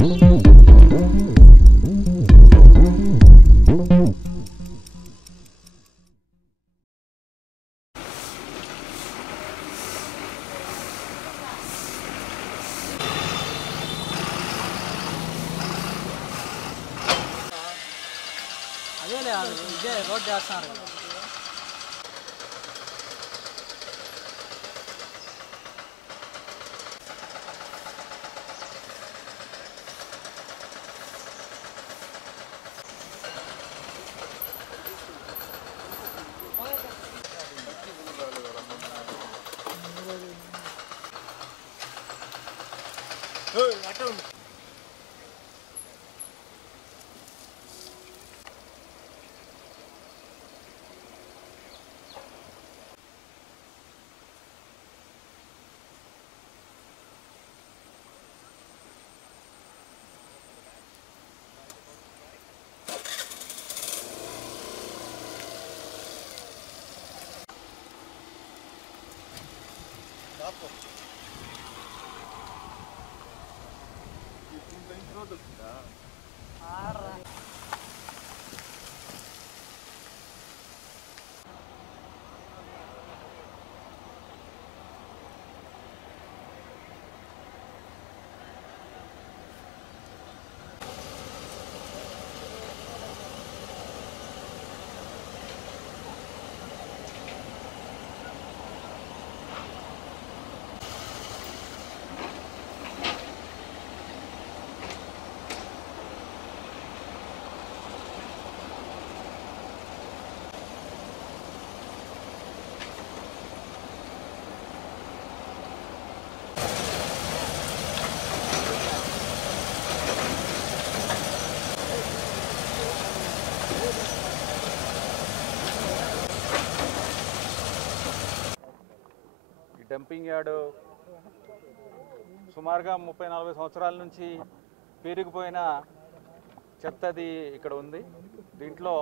అదేలే ఇదే రోడ్ చేస్తున్నారు కదా. డంపింగ్ యార్డు సుమారుగా 30-40 సంవత్సరాల నుంచి పేరుకుపోయిన చెత్తది ఇక్కడ ఉంది. దీంట్లో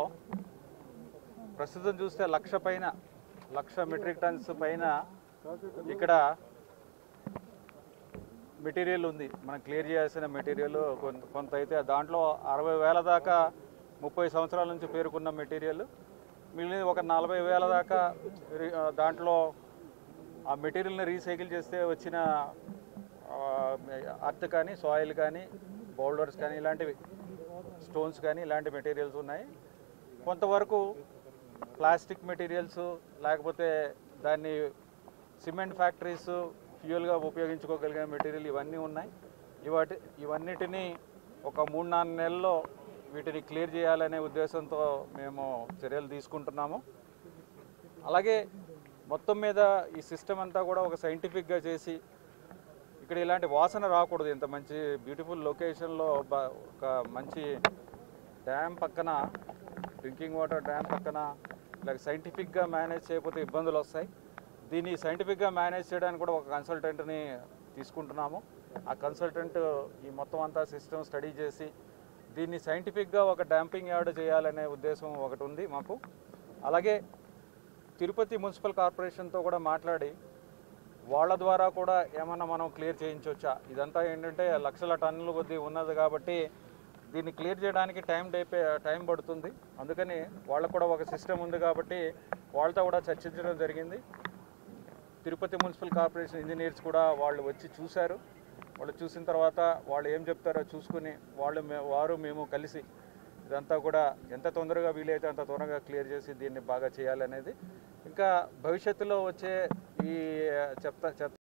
ప్రస్తుతం చూస్తే 1,00,000 మెట్రిక్ టన్స్ పైన ఇక్కడ మెటీరియల్ ఉంది. మనం క్లియర్ చేయాల్సిన మెటీరియల్ కొంత అయితే దాంట్లో 60,000 దాకా 30 సంవత్సరాల నుంచి పేరుకున్న మెటీరియల్, మిగిలిన ఒక 40,000 దాకా దాంట్లో ఆ మెటీరియల్ని రీసైకిల్ చేస్తే వచ్చిన అర్త్ కానీ, సాయిల్ కానీ, బౌల్డర్స్ కానీ, ఇలాంటివి స్టోన్స్ కానీ ఇలాంటి మెటీరియల్స్ ఉన్నాయి. కొంతవరకు ప్లాస్టిక్ మెటీరియల్స్, లేకపోతే దాన్ని సిమెంట్ ఫ్యాక్టరీస్ ఫ్యూయల్గా ఉపయోగించుకోగలిగిన మెటీరియల్ ఇవన్నీ ఉన్నాయి. ఇవన్నిటినీ ఒక 3-4 నెలల్లో వీటిని క్లియర్ చేయాలనే ఉద్దేశంతో మేము చర్యలు తీసుకుంటున్నాము. అలాగే మొత్తం మీద ఈ సిస్టమ్ అంతా కూడా ఒక సైంటిఫిక్గా చేసి ఇక్కడ ఇలాంటి వాసన రాకూడదు. ఇంత మంచి బ్యూటిఫుల్ లొకేషన్లో ఒక మంచి డ్యామ్ పక్కన, డ్రింకింగ్ వాటర్ డ్యామ్ పక్కన ఇలా సైంటిఫిక్గా మేనేజ్ చేయకపోతే ఇబ్బందులు వస్తాయి. దీన్ని సైంటిఫిక్గా మేనేజ్ చేయడానికి కూడా ఒక కన్సల్టెంట్ని తీసుకుంటున్నాము. ఆ కన్సల్టెంట్ ఈ మొత్తం అంతా సిస్టమ్ స్టడీ చేసి దీన్ని సైంటిఫిక్గా ఒక డంపింగ్ యార్డ్ చేయాలనే ఉద్దేశం ఒకటి ఉంది మాకు. అలాగే తిరుపతి మున్సిపల్ కార్పొరేషన్తో కూడా మాట్లాడి వాళ్ళ ద్వారా కూడా ఏమన్నా మనం క్లియర్ చేయించవచ్చా. ఇదంతా ఏంటంటే లక్షల టన్నుల కొద్దీ ఉన్నది కాబట్టి దీన్ని క్లియర్ చేయడానికి టైం పడుతుంది. అందుకని వాళ్ళకు కూడా ఒక సిస్టమ్ ఉంది కాబట్టి వాళ్ళతో కూడా చర్చించడం జరిగింది. తిరుపతి మున్సిపల్ కార్పొరేషన్ ఇంజనీర్స్ కూడా వాళ్ళు వచ్చి చూశారు. వాళ్ళు చూసిన తర్వాత వాళ్ళు ఏం చెప్తారో చూసుకుని మేము కలిసి ఇదంతా కూడా ఎంత తొందరగా వీలైతే అంత తొందరగా క్లియర్ చేసి దీన్ని బాగా చేయాలనేది. ఇంకా భవిష్యత్తులో వచ్చే ఈ చెత్త